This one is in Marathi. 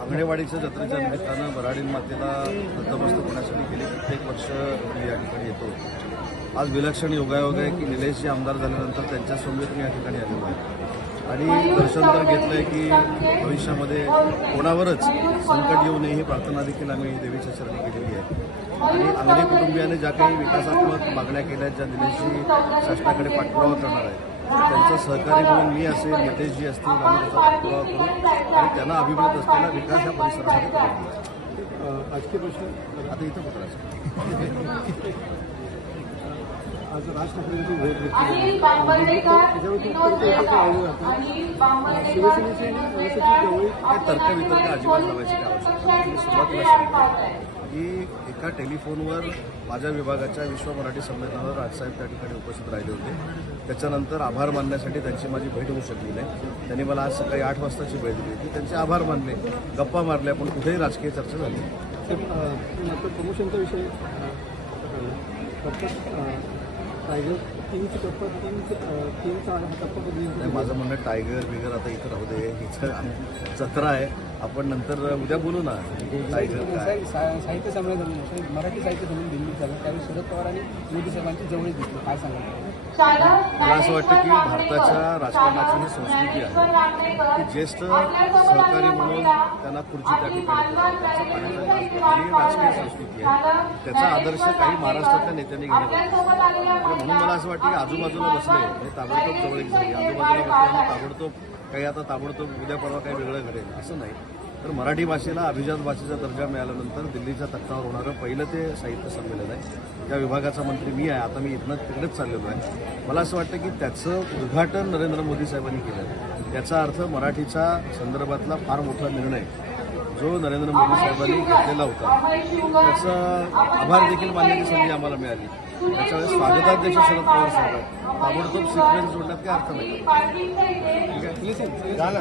आंगणेवाडीच्या जत्रेच्या निमित्तानं वऱ्हाडी मातेला नतमस्तक होण्यासाठी गेली प्रत्येक वर्ष मी या ठिकाणी येतो. आज विलक्षण योगायोग आहे की निलेशजी आमदार झाल्यानंतर त्यांच्या समवेत मी या ठिकाणी आलेलो आहे आणि दर्शन तर घेतलंय की भविष्यामध्ये कोणावरच संकट येऊ नये ही प्रार्थना देखील आम्ही देवीच्या चरणी केलेली आहे. आणि अंगणी कुटुंबियाने ज्या काही विकासात्मक मागण्या केल्या ज्या निलेशजी शासनाकडे पाठपुरावा करणार आहे त्यांचं सहकारी म्हणून मी असेल, नितेशजी असतील आम्ही त्याचा पाठपुरावा करू आणि त्यांना अभिप्रेत असलेला विकास या परिसरामध्ये करू. राजकीय प्रश्न आता इथं पत्राचं आज राज ठाकरेंची भेट घेतली तर्कवितर्क अजिबात लावायची आवश्यकता नाही. सुरुवातीला सांगितलं की एका टेलिफोनवर माझ्या विभागाच्या विश्व मराठी संमेलनावर राजसाहेब त्या ठिकाणी उपस्थित राहिले होते. त्याच्यानंतर आभार मानण्यासाठी त्यांची माझी भेट होऊ शकली नाही. त्यांनी मला आज सकाळी 8 वाजताची भेट दिली होती. त्यांचे आभार मानले, गप्पा मारल्या, पण कुठेही राजकीय चर्चा झाली. प्रमोशनचा विषय टायगर किंगची तीनचा टप्पा माझं म्हणणं टायगर बिगर आता इथं राहू दे, इथं जत्रा आहे, आपण नंतर उद्या बोलू ना. टायगर साहित्य संमेलन मराठी साहित्य संमेलन दिल्लीत झालं त्यावेळी शरद पवार आणि मोदी साहेबांची जवळीक घेतली, काय सांगाल? मला असं वाटतं की भारताच्या राजकारणाची ही संस्कृती आहे की ज्येष्ठ सहकारी म्हणून त्यांना खुर्ची त्या ठिकाणी ही राजकीय संस्कृती आहे. त्याचा आदर्श काही महाराष्ट्रातल्या नेत्यांनी घेण्यात म्हणून मला असं वाटतं की आजूबाजूला बसले हे ताबडतोब जवळीक झाली. आजूबाजूला बसले आणि ताबडतोब उद्या परवा काही वेगळं घडेल असं नाही. तर मराठी भाषेला अभिजात भाषेचा दर्जा मिळाल्यानंतर दिल्लीच्या तख्तावर होणारं पहिलं ते साहित्य संमेलन आहे. त्या विभागाचा मंत्री मी आहे. आता मी इथनं तिकडेच चाललेलो आहे. मला असं वाटतं की त्याचं उद्घाटन नरेंद्र मोदी साहेबांनी केलं. त्याचा अर्थ मराठीच्या संदर्भातला फार मोठा निर्णय जो नरेंद्र मोदी साहेबांनी घेतलेला होता त्याचा आभार देखील मानण्याची संधी आम्हाला मिळाली. त्याच्यावेळेस स्वागताध्यक्ष शरद पवार साहेब आहेत. ताबडतोब सिक्वेन्स जोडण्यात काही अर्थ नाही.